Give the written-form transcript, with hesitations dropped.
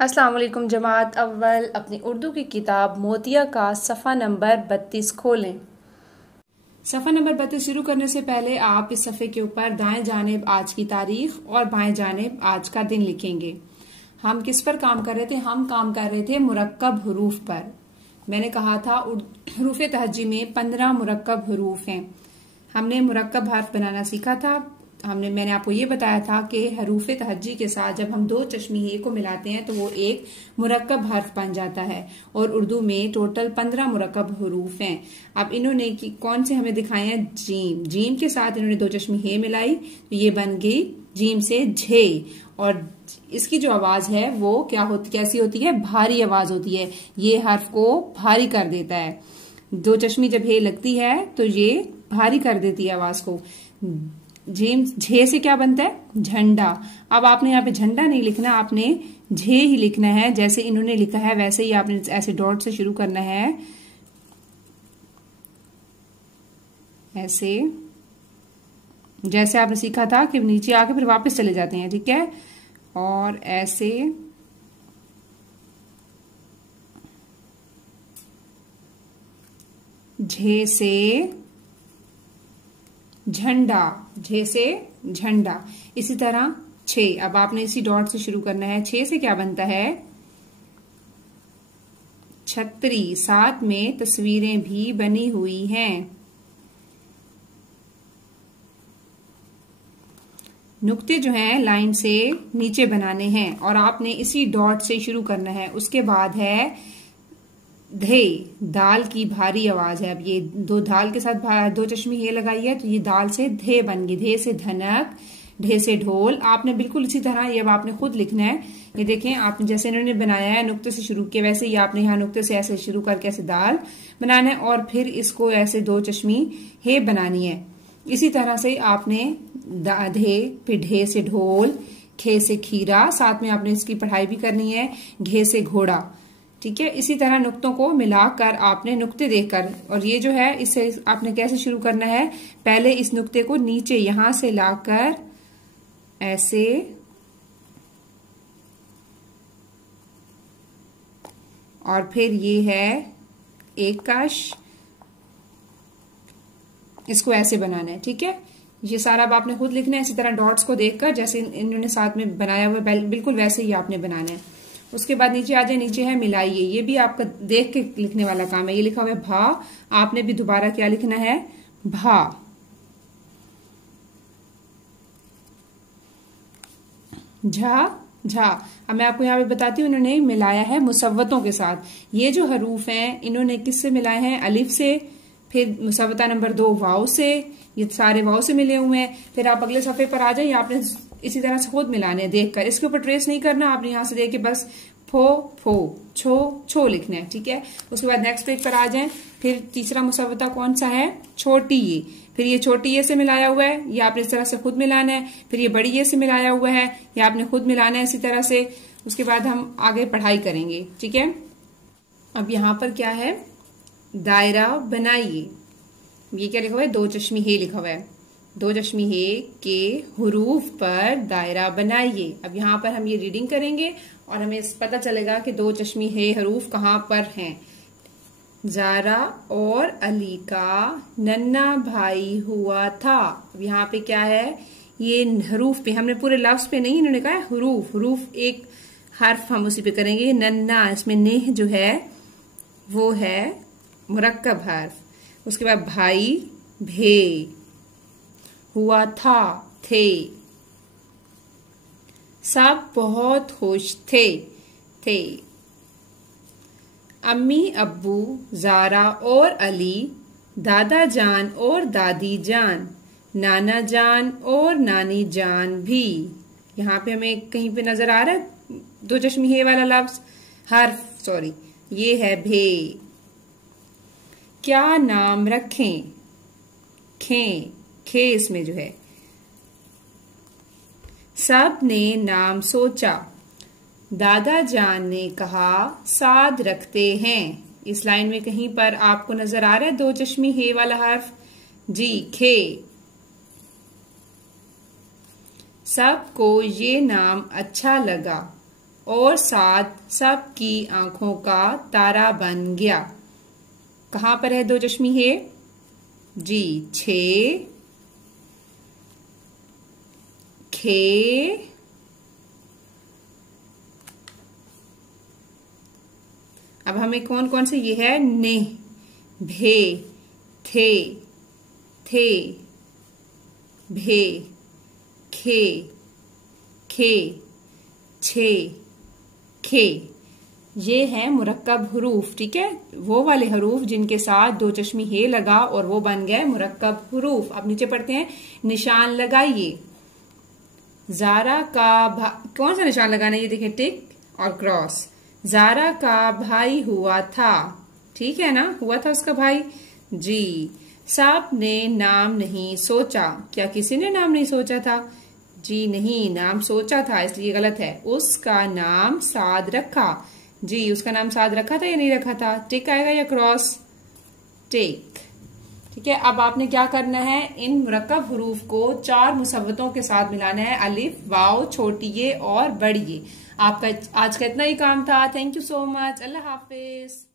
अस्सलाम वालेकुम जमात अव्वल अपनी उर्दू की किताब मोतिया का सफ़ा नंबर 32 खोलें। सफ़ा नंबर 32 शुरू करने से पहले आप इस सफ़े के ऊपर दाएं जानिब आज की तारीख और बाएं जानिब आज का दिन लिखेंगे। हम किस पर काम कर रहे थे? हम काम कर रहे थे मुरक्कब हरूफ पर। मैंने कहा था हरूफ तहज्जी में 15 मुरक्कब हरूफ हैं। हमने मुरक्कब हर्फ बनाना सीखा था। मैंने आपको ये बताया था कि हरूफ तहज्जी के साथ जब हम दो चश्मी हे को मिलाते हैं तो वो एक मुरक्कब हर्फ बन जाता है। और उर्दू में टोटल 15 मुरक्कब हरूफ हैं। अब इन्होंने कौन से हमें दिखाए हैं? जीम। जीम के साथ इन्होंने दो चश्मी हे मिलाई तो ये बन गई जीम से झे। और इसकी जो आवाज है वो कैसी होती है? भारी आवाज होती है। ये हर्फ को भारी कर देता है। दो चश्मी जब हे लगती है तो ये भारी कर देती है आवाज को। झेम झे से क्या बनता है? झंडा। अब आपने यहाँ पे झंडा नहीं लिखना, आपने झे ही लिखना है। जैसे इन्होंने लिखा है वैसे ही आपने ऐसे डॉट से शुरू करना है, ऐसे जैसे आपने सीखा था कि नीचे आके फिर वापस चले जाते हैं, ठीक है। और ऐसे झे से झंडा, झे से झंडा। इसी तरह छे, अब आपने इसी डॉट से शुरू करना है। छे से क्या बनता है? छतरी। साथ में तस्वीरें भी बनी हुई हैं। नुक्ते जो हैं लाइन से नीचे बनाने हैं और आपने इसी डॉट से शुरू करना है। उसके बाद है धे, दाल की भारी आवाज है। अब ये दो दाल के साथ दो चश्मी हे लगाई है तो ये दाल से धे बन गई। धे से धनक, ढे से ढोल। आपने बिल्कुल इसी तरह ये अब आपने खुद लिखना है। ये देखें, आपने जैसे इन्होंने बनाया है नुक्ते से शुरू किया वैसे ही आपने यहाँ नुक्ते से ऐसे शुरू करके ऐसे दाल बनाना है और फिर इसको ऐसे दो चश्मी हे बनानी है। इसी तरह से आपने धे, फिर ढे से ढोल, खे से खीरा, साथ में आपने इसकी पढ़ाई भी करनी है, घे से घोड़ा, ठीक है। इसी तरह नुक्तों को मिलाकर आपने नुक्ते देखकर, और ये जो है इससे आपने कैसे शुरू करना है? पहले इस नुक्ते को नीचे यहां से लाकर ऐसे और फिर ये है एक कश, इसको ऐसे बनाना है, ठीक है। ये सारा अब आपने खुद लिखना है। इसी तरह डॉट्स को देखकर जैसे इन्होंने साथ में बनाया हुआ बिल्कुल वैसे ही आपने बनाना है। उसके बाद नीचे आ जाए, नीचे है मिलाइए। ये भी आपका देख के लिखने वाला काम है। ये लिखा हुआ है भा, आपने भी दोबारा क्या लिखना है? भा। झा, झा। अब मैं आपको यहाँ पे बताती हूँ, इन्होंने मिलाया है मुसव्वतों के साथ। ये जो हरूफ हैं इन्होंने किससे मिलाए हैं? अलिफ से, फिर मुसव्वता नंबर 2 वाव से। ये सारे वाव से मिले हुए हैं। फिर आप अगले सफे पर आ जाए, आपने इसी तरह से खुद मिलाने देखकर, इसके ऊपर ट्रेस नहीं करना। आपने यहाँ से देख के बस फो फो, छो छो लिखना है, ठीक है। उसके बाद नेक्स्ट पेज पर आ जाएं। फिर तीसरा मुसव्वता कौन सा है? छोटी ये। फिर ये छोटी ये से मिलाया हुआ है, ये आपने इस तरह से खुद मिलाना है। फिर ये बड़ी ये से मिलाया हुआ है, ये आपने खुद मिलाना है इसी तरह से। उसके बाद हम आगे पढ़ाई करेंगे, ठीक है। अब यहाँ पर क्या है? दायरा बनाइए। ये क्या लिखा हुआ है? दो चश्मी हे लिखा हुआ है। दो चश्मी हे के हुरूफ पर दायरा बनाइए। अब यहाँ पर हम ये रीडिंग करेंगे और हमें पता चलेगा कि दो चश्मी हे हरूफ कहाँ पर हैं। जारा और अली का नन्ना भाई हुआ था। अब यहाँ पे क्या है? ये हरूफ पे, हमने पूरे लफ्ज पे नहीं, इन्होंने कहा है हुरूफ। हुरूफ एक हर्फ हम उसी पे करेंगे। नन्ना, इसमें नेह जो है वो है मुरक्कब हर्फ। उसके बाद भाई भे, हुआ था थे, सब बहुत खुश थे थे। अम्मी अब्बू, जारा और अली, दादा जान और दादी जान, नाना जान और नानी जान भी। यहाँ पे हमें कहीं पे नजर आ रहा है दो चश्मी हे वाला लफ्ज हर्फ, सॉरी, ये है भे। क्या नाम रखें? खे, खे इसमें जो है। सब ने नाम सोचा, दादा जान ने कहा साद रखते हैं। इस लाइन में कहीं पर आपको नजर आ रहा है दो चश्मी हे वाला हर्फ? जी, खे। सबको ये नाम अच्छा लगा और साद सबकी आंखों का तारा बन गया। कहां पर है दो चश्मी है जी, छे खे अब हमें कौन कौन से ये है, ने, भे, थे, थे, भे, खे, खे, छे, खे। ये है मुरक्कब हरूफ। ठीक है, वो वाले हरूफ जिनके साथ दो चश्मी हे लगा और वो बन गए मुरक्कब हरूफ। अब नीचे पढ़ते हैं, निशान लगाइए। जारा का कौन सा निशान लगाना है, ये देखिए, टिक और क्रॉस। जारा का भाई हुआ था, ठीक है ना, हुआ था उसका भाई जी। सांप ने नाम नहीं सोचा, क्या किसी ने नाम नहीं सोचा था जी, नहीं, नाम सोचा था इसलिए गलत है। उसका नाम साद रखा जी, उसका नाम साद रखा था या नहीं रखा था, टिक आएगा या क्रॉस, टिक। ठीक है, अब आपने क्या करना है, इन मुरक्कब हरूफ को 4 मुसव्वतों के साथ मिलाना है, अलिफ, वाव, छोटी ये और बड़ी ये। आपका आज का इतना ही काम था। Thank you so much. Allah Hafiz.